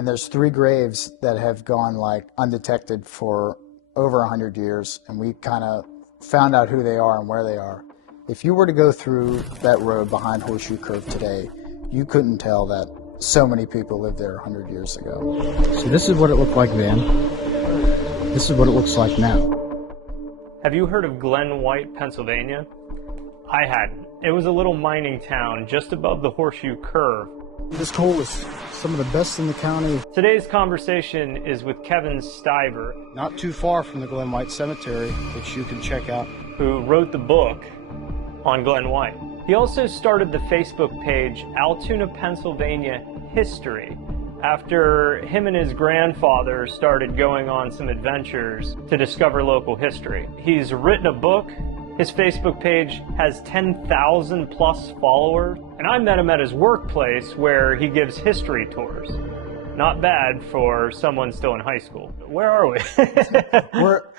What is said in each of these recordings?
And there's 3 graves that have gone like undetected for over 100 years, and we kind of found out who they are and where they are. If you were to go through that road behind Horseshoe Curve today, you couldn't tell that so many people lived there 100 years ago. So this is what it looked like then. This is what it looks like now. Have you heard of Glen White, Pennsylvania? I hadn't. It was a little mining town just above the Horseshoe Curve. This coal is some of the best in the county. Today's conversation is with Kevin Stiver, Not too far from the Glen White Cemetery, which you can check out. who wrote the book on Glen White. He also started the Facebook page Altoona, Pennsylvania History after him and his grandfather started going on some adventures to discover local history. He's written a book. His Facebook page has 10,000 plus followers, and I met him at his workplace where he gives history tours. Not bad for someone still in high school. Where are we?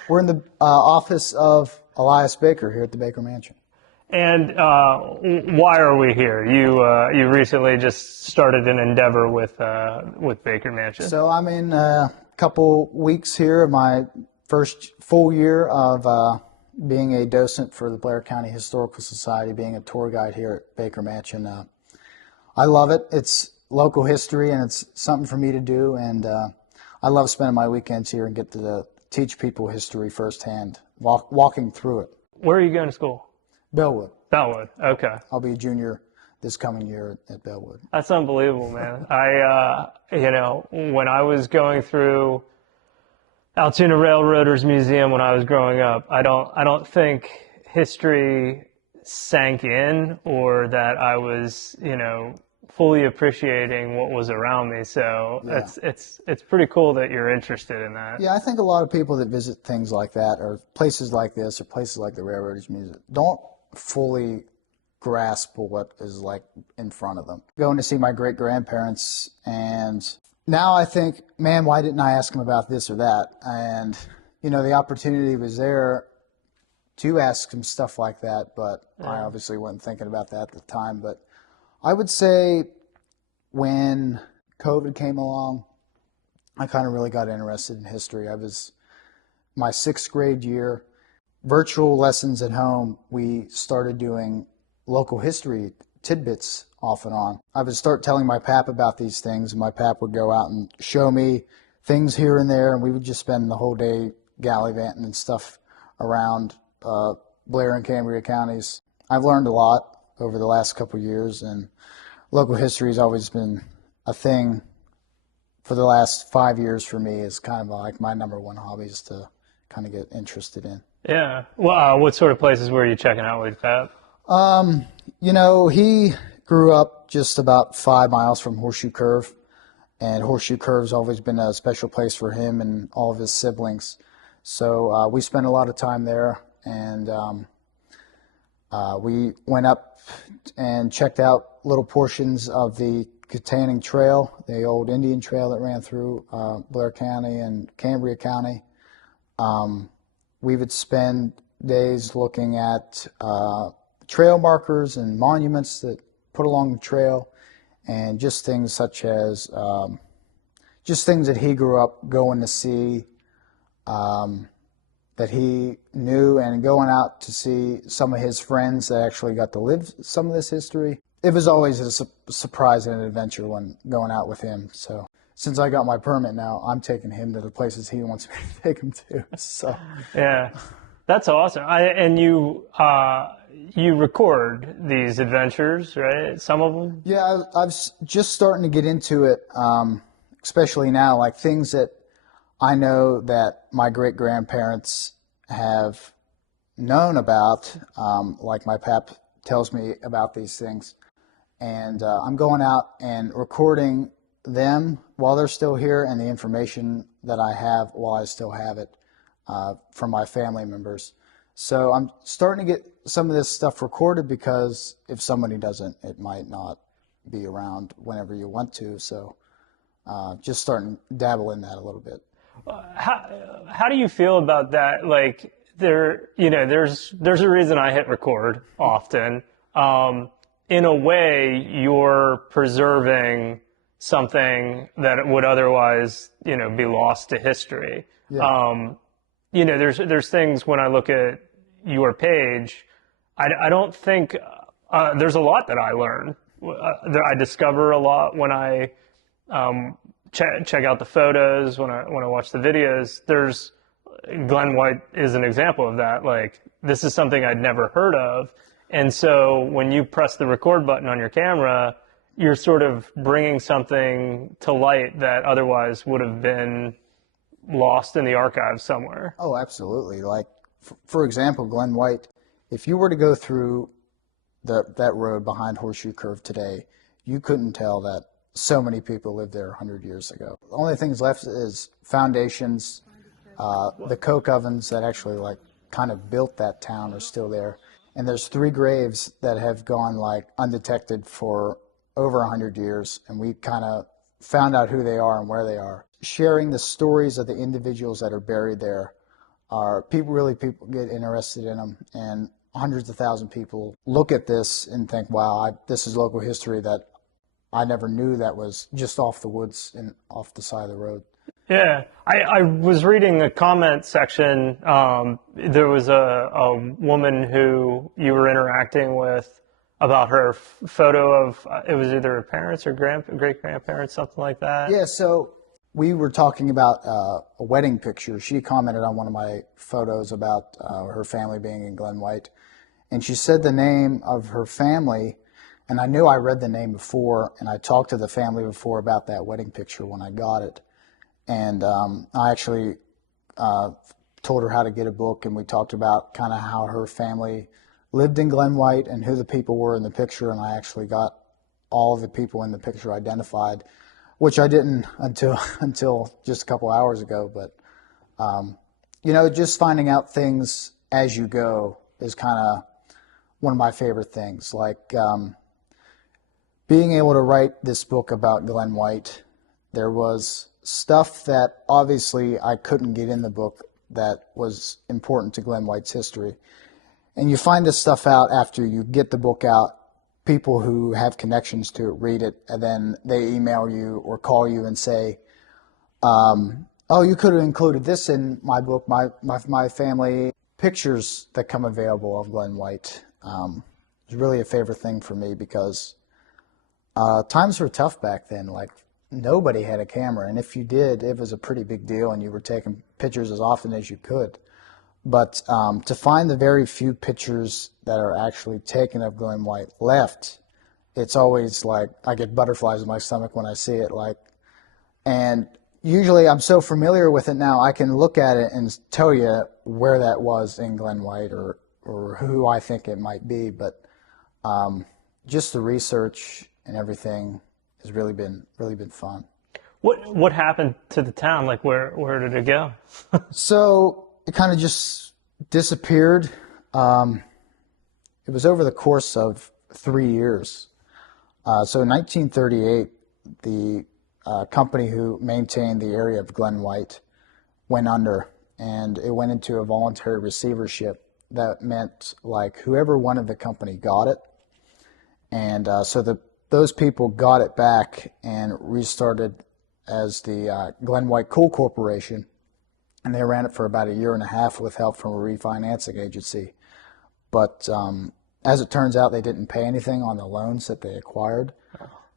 We're in the office of Elias Baker here at the Baker Mansion. And why are we here? You recently just started an endeavor with Baker Mansion. So I'm in a couple weeks here, my first full year of being a docent for the Blair County Historical Society, being a tour guide here at Baker Mansion. I love it. It's local history, and it's something for me to do, and I love spending my weekends here and get to teach people history firsthand, walking through it. Where are you going to school? Bellwood. Bellwood, okay. I'll be a junior this coming year at Bellwood. That's unbelievable, man. When I was going through Altoona Railroaders Museum when I was growing up, I don't think history sank in, or that I was, fully appreciating what was around me. So Yeah. it's pretty cool that you're interested in that. Yeah, I think a lot of people that visit things like that, or places like this, or places like the Railroaders Museum, don't fully grasp what is like in front of them. Going to see my great-grandparents, and now I think, man, why didn't I ask them about this or that? And, the opportunity was there to ask them stuff like that, but I obviously wasn't thinking about that at the time. But I would say when COVID came along, I kind of really got interested in history. I was my 6th grade year, virtual lessons at home. We started doing local history tidbits off and on. I would start telling my pap about these things, and my pap would go out and show me things here and there, and we would just spend the whole day gallivanting and stuff around Blair and Cambria counties. I've learned a lot over the last couple of years, and local history has always been a thing for the last 5 years for me. Is kind of like my number one hobby is to kind of get interested in. Yeah. Well, what sort of places were you checking out with Pat? He grew up just about 5 miles from Horseshoe Curve, and Horseshoe Curve's always been a special place for him and all of his siblings. So we spent a lot of time there, and we went up and checked out little portions of the Katanning Trail, the old Indian trail that ran through Blair County and Cambria County. We would spend days looking at trail markers and monuments that put along the trail, and just things such as just things that he grew up going to see, that he knew, and going out to see some of his friends that actually got to live some of this history. It was always a surprise and an adventure when going out with him. So since I got my permit now, I'm taking him to the places he wants me to take him to. So yeah, that's awesome. And you record these adventures, right? Some of them? Yeah, I've just starting to get into it, especially now, like things that I know that my great-grandparents have known about, like my pap tells me about these things. And I'm going out and recording them while they're still here, and the information that I have while I still have it from my family members. So I'm starting to get some of this stuff recorded, because if somebody doesn't, it might not be around whenever you want to. So just starting to dabble in that a little bit. How do you feel about that? Like there's a reason I hit record often. In a way, you're preserving something that would otherwise, be lost to history. Yeah. There's things when I look at your page, I don't think there's a lot that I learn. I discover a lot when I check out the photos, when I watch the videos. Glen White is an example of that. Like, this is something I'd never heard of. And so when you press the record button on your camera, you're sort of bringing something to light that otherwise would have been lost in the archives somewhere. Oh, absolutely. Like, for example, Glen White, if you were to go through that road behind Horseshoe Curve today, you couldn't tell that so many people lived there 100 years ago. The only things left is foundations. The coke ovens that actually like kind of built that town are still there. And there's 3 graves that have gone like undetected for over 100 years, and we kind of found out who they are and where they are. Sharing the stories of the individuals that are buried there people get interested in them, and hundreds of thousands of people look at this and think, wow, this is local history that I never knew that was just off the woods and off the side of the road. Yeah, I was reading a comment section. There was a woman who you were interacting with about her photo of, it was either her parents or great-grandparents, something like that. Yeah, so we were talking about a wedding picture. She commented on one of my photos about her family being in Glen White, and she said the name of her family, and I knew I read the name before, and I talked to the family before about that wedding picture when I got it. And I actually told her how to get a book, and we talked about kind of how her family lived in Glen White and who the people were in the picture, and I actually got all of the people in the picture identified, which I didn't until just a couple hours ago. But, just finding out things as you go is kind of one of my favorite things. Like being able to write this book about Glen White, there was stuff that obviously I couldn't get in the book that was important to Glen White's history. And you find this stuff out after you get the book out. People who have connections to it read it, and then they email you or call you and say, oh, you could have included this in my book, my family pictures that come available of Glen White. It's really a favorite thing for me because times were tough back then. Like, nobody had a camera, and if you did, it was a pretty big deal, and you were taking pictures as often as you could. But to find the very few pictures that are actually taken of Glen White left, it's always like I get butterflies in my stomach when I see it. And usually I'm so familiar with it now, I can look at it and tell you where that was in Glen White or who I think it might be. But just the research and everything has really been fun. What happened to the town? Like, where did it go? So it kind of just disappeared. It was over the course of 3 years. So in 1938, the company who maintained the area of Glen White went under, and it went into a voluntary receivership. That meant like whoever wanted the company got it, and so those people got it back and restarted as the Glen White Coal Corporation, and they ran it for about 1.5 years with help from a refinancing agency. But as it turns out, they didn't pay anything on the loans that they acquired.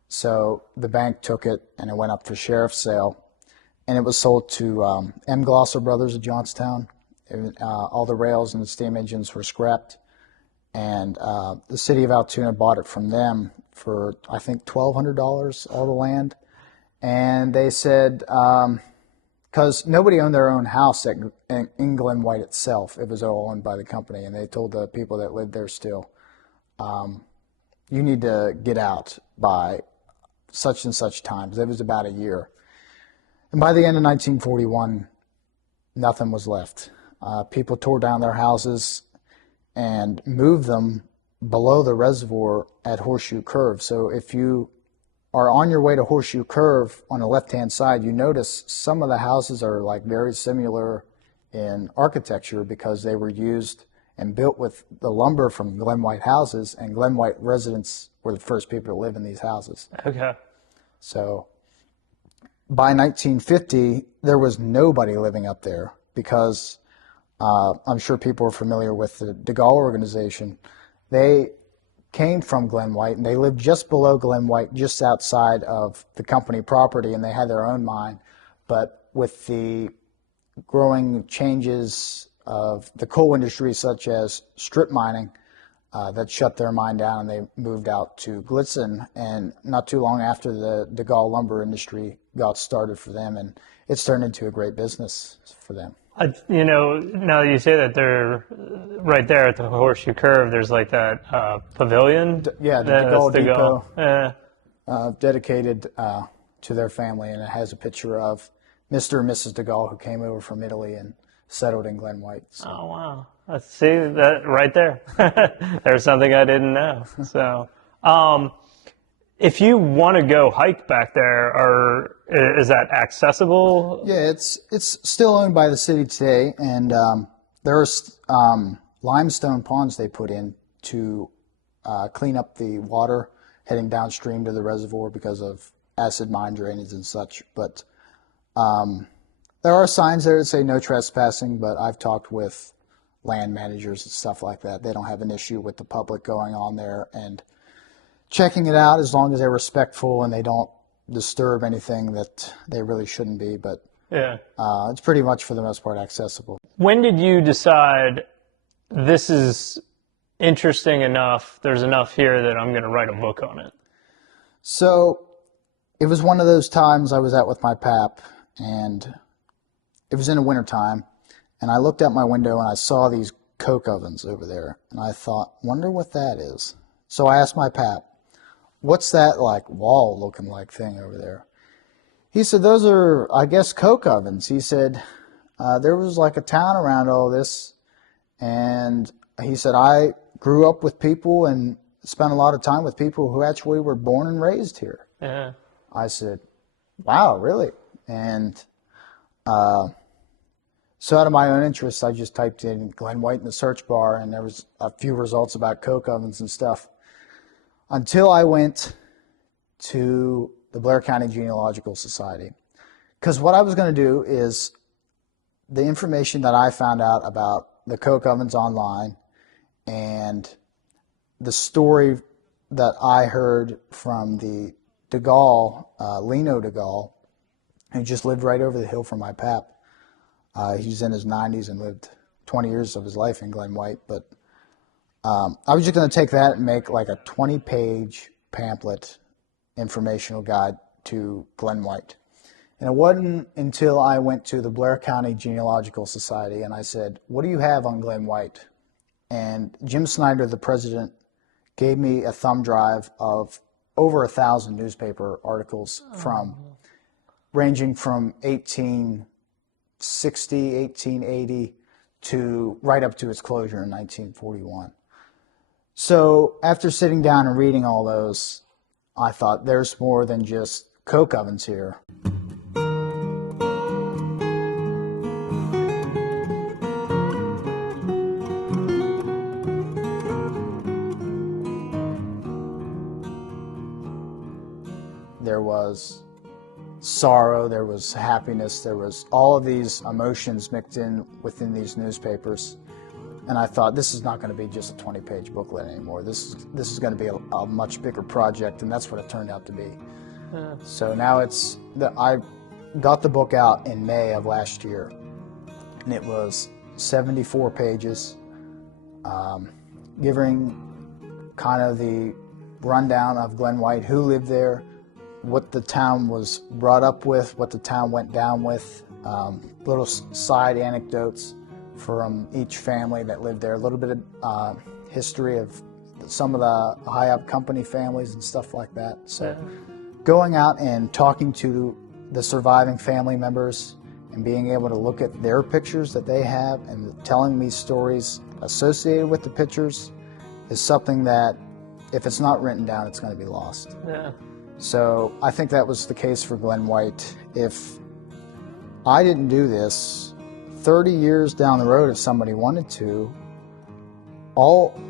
So the bank took it, and it went up for sheriff's sale, and it was sold to M. Glosser Brothers of Johnstown. All the rails and the steam engines were scrapped, and the city of Altoona bought it from them for, I think, $1,200, all the land. And they said, because nobody owned their own house in Glen White itself, it was all owned by the company, and they told the people that lived there still, you need to get out by such and such times. It was about 1 year. And by the end of 1941, nothing was left. People tore down their houses and moved them below the reservoir at Horseshoe Curve. So if you are on your way to Horseshoe Curve on the left-hand side, you notice some of the houses are like very similar in architecture because they were used and built with the lumber from Glen White houses, and Glen White residents were the first people to live in these houses. Okay. So by 1950, there was nobody living up there because I'm sure people are familiar with the de Gaulle organization. They came from Glen White, and they lived just below Glen White, just outside of the company property, and they had their own mine. But with the growing changes of the coal industry, such as strip mining, that shut their mine down, and they moved out to Glitzen. And not too long after, the de Gaulle lumber industry got started for them, and it's turned into a great business for them. Now that you say that, they're right there at the Horseshoe Curve. There's like that pavilion. Yeah, the de Gaulle that's Depot, Yeah. dedicated to their family, and it has a picture of Mr. and Mrs. de Gaulle, who came over from Italy and settled in Glen White. So. Oh, wow. See that right there. There's something I didn't know. So, if you want to go hike back there, is that accessible? Yeah, it's still owned by the city today, and there's limestone ponds they put in to clean up the water heading downstream to the reservoir because of acid mine drainage and such. But there are signs there that say no trespassing, but I've talked with land managers and stuff like that. They don't have an issue with the public going on there and checking it out as long as they're respectful and they don't disturb anything that they really shouldn't be. But Yeah. It's pretty much, for the most part, accessible. When did you decide this is interesting enough, there's enough here that I'm going to write a book on it? So it was one of those times I was out with my pap, and it was in the wintertime, and I looked out my window and I saw these coke ovens over there, and I thought, wonder what that is. So I asked my pap, what's that like wall looking like thing over there? He said, those are, I guess, coke ovens. He said, there was like a town around all this, and he said, I grew up with people and spent a lot of time with people who actually were born and raised here. Yeah. I said, wow, really? And so out of my own interest, I just typed in Glen White in the search bar, and there was a few results about coke ovens and stuff, until I went to the Blair County Genealogical Society. Because what I was going to do is, the information that I found out about the coke ovens online and the story that I heard from the de Gaulle, Lino de Gaulle, who just lived right over the hill from my pap. He's in his 90s and lived 20 years of his life in Glen White. But I was just going to take that and make like a 20-page pamphlet informational guide to Glen White. And it wasn't until I went to the Blair County Genealogical Society and I said, what do you have on Glen White? And Jim Snyder, the president, gave me a thumb drive of over 1,000 newspaper articles ranging from 1860, 1880 to right up to its closure in 1941. So after sitting down and reading all those, I thought there's more than just coke ovens here. There was sorrow, there was happiness, there was all of these emotions mixed in within these newspapers. And I thought, this is not going to be just a 20-page booklet anymore. This is going to be a much bigger project, and that's what it turned out to be. Yeah. So now I got the book out in May of last year, and it was 74 pages, giving kind of the rundown of Glen White, who lived there, what the town was brought up with, what the town went down with, little side anecdotes from each family that lived there, a little bit of history of some of the high-up company families and stuff like that. So going out and talking to the surviving family members and being able to look at their pictures that they have and telling me stories associated with the pictures is something that, if it's not written down, it's going to be lost. Yeah. So I think that was the case for Glen White. If I didn't do this, 30 years down the road, if somebody wanted to,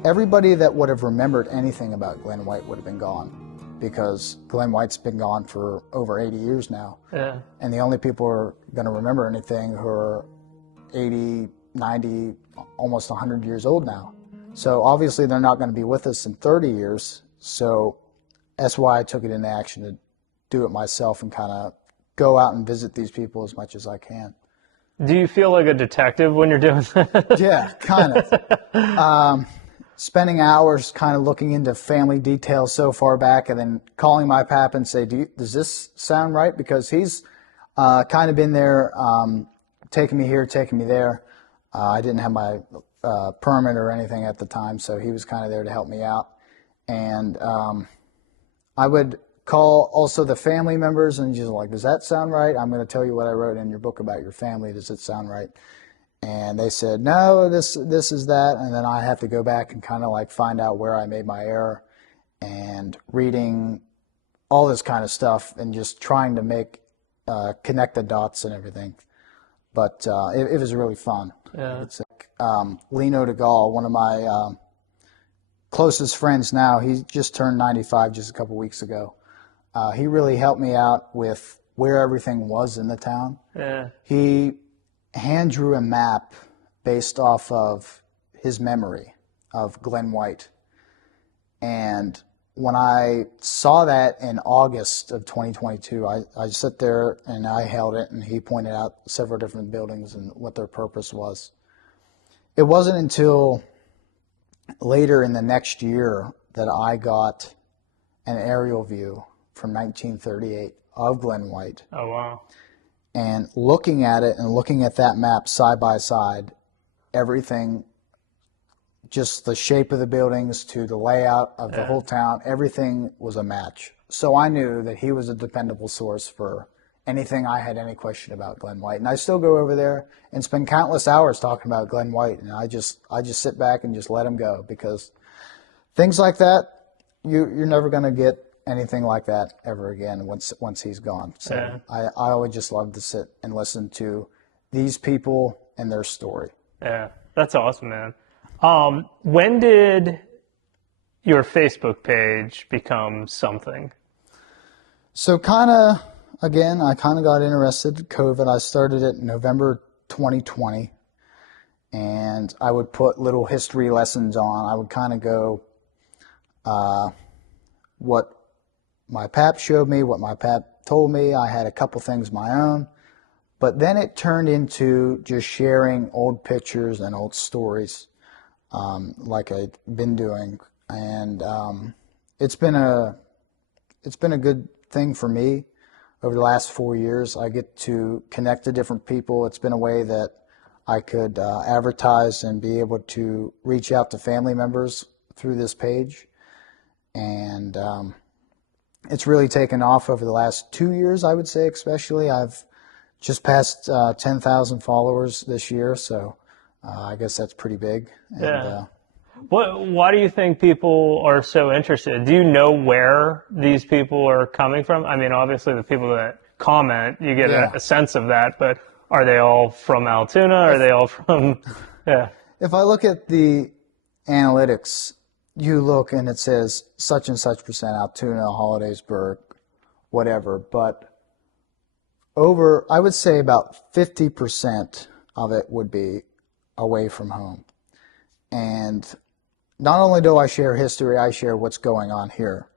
everybody that would have remembered anything about Glen White would have been gone, because Glen White's been gone for over 80 years now. Yeah. And the only people who are going to remember anything who are 80, 90, almost 100 years old now. So obviously they're not going to be with us in 30 years. So that's why I took it into action to do it myself and kind of go out and visit these people as much as I can. Do you feel like a detective when you're doing that? Yeah, kind of. Spending hours kind of looking into family details so far back and then calling my pap and say, does this sound right? Because he's kind of been there, taking me here, taking me there. I didn't have my permit or anything at the time, so he was kind of there to help me out. And I would call also the family members and just like, does that sound right? I'm going to tell you what I wrote in your book about your family. Does it sound right? And they said, no, this is that. And then I have to go back and kind of like find out where I made my error and reading all this kind of stuff and just trying to make, connect the dots and everything. But it was really fun. Yeah. It's like Lino DeGaulle, one of my closest friends now, he just turned 95 just a couple weeks ago. He really helped me out with where everything was in the town. Yeah. He hand drew a map based off of his memory of Glen White. And when I saw that in August of 2022, I sat there and I held it, and he pointed out several different buildings and what their purpose was. It wasn't until later in the next year that I got an aerial view from 1938 of Glen White. Oh, wow. And looking at it and looking at that map side by side, everything, just the shape of the buildings to the layout of the whole town, everything was a match. So I knew that he was a dependable source for anything I had any question about Glen White. And I still go over there and spend countless hours talking about Glen White, and I just sit back and just let him go, because things like that, you're never going to get anything like that ever again once he's gone. So Yeah. I always just love to sit and listen to these people and their story. Yeah, that's awesome, man. When did your Facebook page become something? So I kind of got interested in COVID. I started it in November 2020, and I would put little history lessons on. I would kind of go what my pap showed me, what my pap told me. I had a couple things of my own, but then it turned into just sharing old pictures and old stories, like I've been doing, and it's been a good thing for me. Over the last 4 years, I get to connect to different people. It's been a way that I could advertise and be able to reach out to family members through this page, and it's really taken off over the last 2 years, I would say, especially. I've just passed 10,000 followers this year, so I guess that's pretty big. And, Yeah. Why do you think people are so interested? Do you know where these people are coming from? I mean, obviously the people that comment, you get Yeah. a sense of that, but are they all from Altoona? Are they all from, yeah. If I look at the analytics, you look and it says such and such percent Altoona, Hollidaysburg, whatever, but I would say about 50% of it would be away from home. And not only do I share history, I share what's going on here.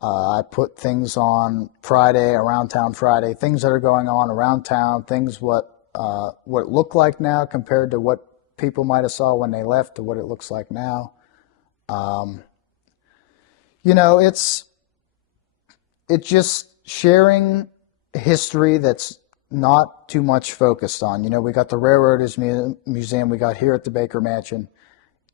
I put things on Friday, Around Town Friday, things that are going on around town, things what it looked like now compared to what people might have saw when they left to what it looks like now. It's just sharing history that's not too much focused on. We got the Railroaders Museum we got here at the Baker Mansion.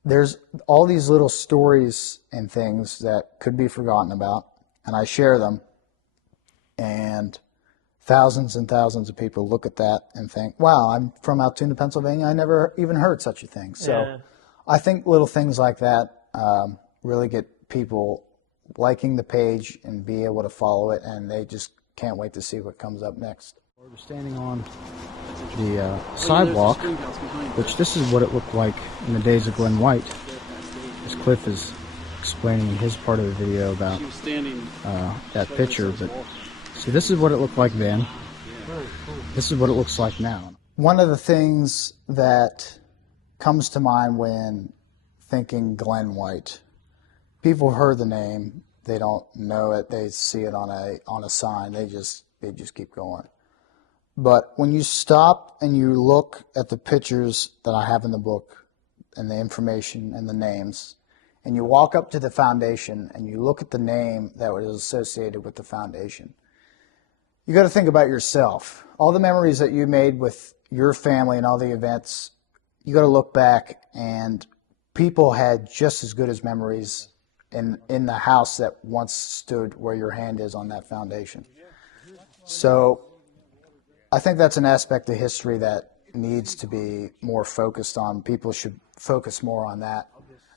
There's all these little stories and things that could be forgotten about, and I share them, and thousands and thousands of people look at that and think, wow, I'm from Altoona, Pennsylvania. I never even heard such a thing. So Yeah. I think little things like that really get people liking the page and be able to follow it, and they just can't wait to see what comes up next. We're standing on the sidewalk, which this is what it looked like in the days of Glen White. This cliff is explaining his part of the video about that picture. But see, this is what it looked like then. This is what it looks like now. One of the things that comes to mind when thinking Glen White, people heard the name, they don't know it, they see it on a sign, they just keep going. But when you stop and you look at the pictures that I have in the book and the information and the names, and you walk up to the foundation and you look at the name that was associated with the foundation, you got to think about yourself. All the memories that you made with your family and all the events, you got to look back, and people had just as good as memories in the house that once stood where your hand is on that foundation. So I think that's an aspect of history that needs to be more focused on. People should focus more on that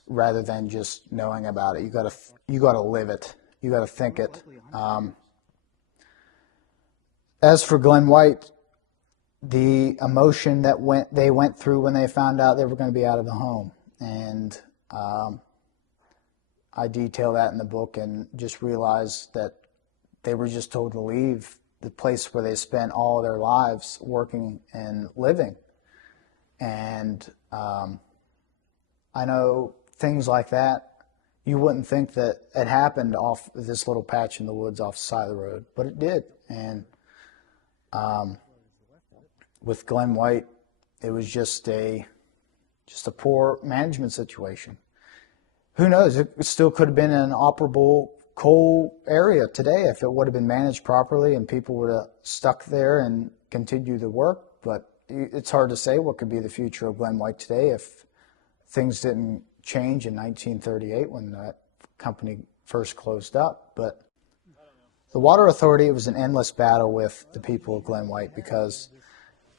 rather than just knowing about it. You got to live it. You got to think it. As for Glen White, the emotion that they went through when they found out they were going to be out of the home, and I detail that in the book, and just realized that they were just told to leave the place where they spent all their lives working and living. And I know things like that, you wouldn't think that it happened off this little patch in the woods off the side of the road, but it did. And with Glen White, it was just a poor management situation. Who knows? It still could have been an operable coal area today if it would have been managed properly and people would have stuck there and continued to work. But it's hard to say what could be the future of Glen White today if things didn't change in 1938 when that company first closed up. But the Water Authority, it was an endless battle with the people of Glen White because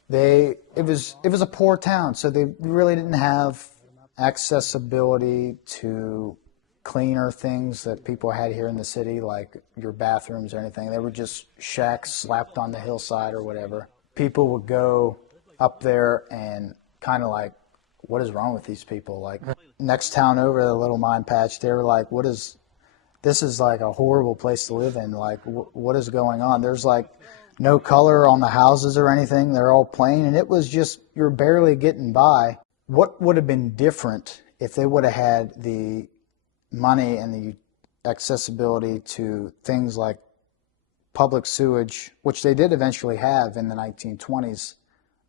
it was a poor town, so they really didn't have accessibility to cleaner things that people had here in the city, like your bathrooms or anything. They were just shacks slapped on the hillside or whatever. People would go up there and kind of like, what is wrong with these people? Like, next town over, the little mine patch, they were like, this is like a horrible place to live in. Like, what is going on? There's like no color on the houses or anything. They're all plain, and it was just, you're barely getting by. What would have been different if they would have had the money and the accessibility to things like public sewage, which they did eventually have in the 1920s.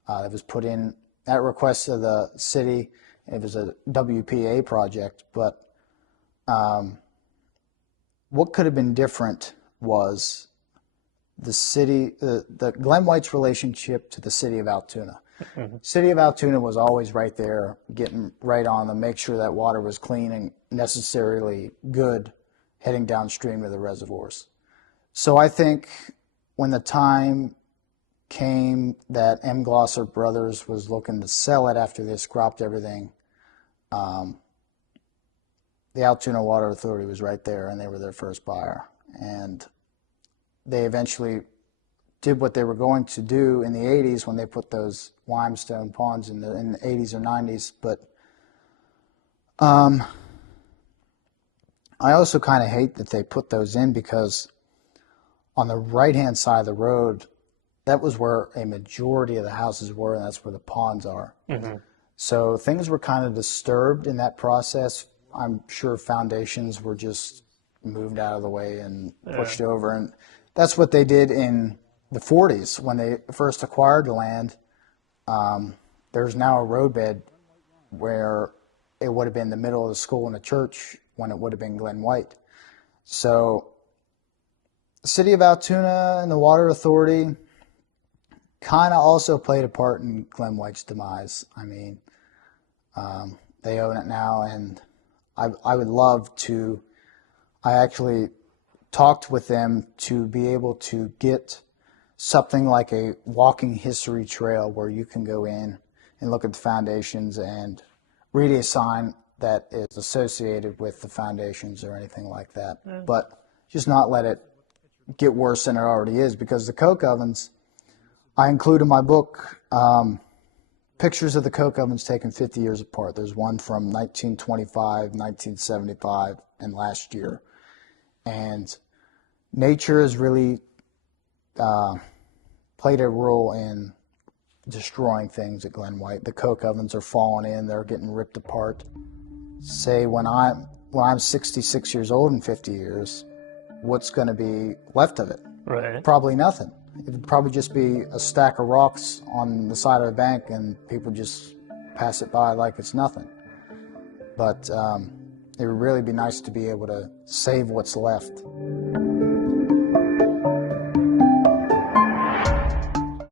It was put in at request of the city. It was a WPA project, but what could have been different was the city, the Glen White's relationship to the city of Altoona. Mm-hmm. City of Altoona was always right there, getting right on them, make sure that water was clean and necessarily good heading downstream to the reservoirs. So I think when the time came that M. Glosser Brothers was looking to sell it after they scrapped everything, the Altoona Water Authority was right there, and they were their first buyer. And they eventually did what they were going to do in the 80s when they put those limestone ponds in the 80s or 90s. But I also kind of hate that they put those in, because on the right-hand side of the road, that was where a majority of the houses were, and that's where the ponds are. Mm-hmm. So things were kind of disturbed in that process. I'm sure foundations were just moved out of the way and pushed over. And that's what they did in the 40s when they first acquired the land. There's now a roadbed where it would have been the middle of the school and the church when it would have been Glen White. So the city of Altoona and the Water Authority kind of also played a part in Glen White's demise. I mean, they own it now, and I would love to. I actually talked with them to be able to get something like a walking history trail where you can go in and look at the foundations and read a sign that is associated with the foundations or anything like that. Yeah. But just not let it get worse than it already is, because the coke ovens, I include in my book, pictures of the coke ovens taken 50 years apart. There's one from 1925, 1975, and last year. And nature has really played a role in destroying things at Glen White. The coke ovens are falling in, they're getting ripped apart. Say when I'm 66 years old in 50 years, what's going to be left of it? Right. Probably nothing. It'd probably just be a stack of rocks on the side of a bank and people just pass it by like it's nothing. But it would really be nice to be able to save what's left.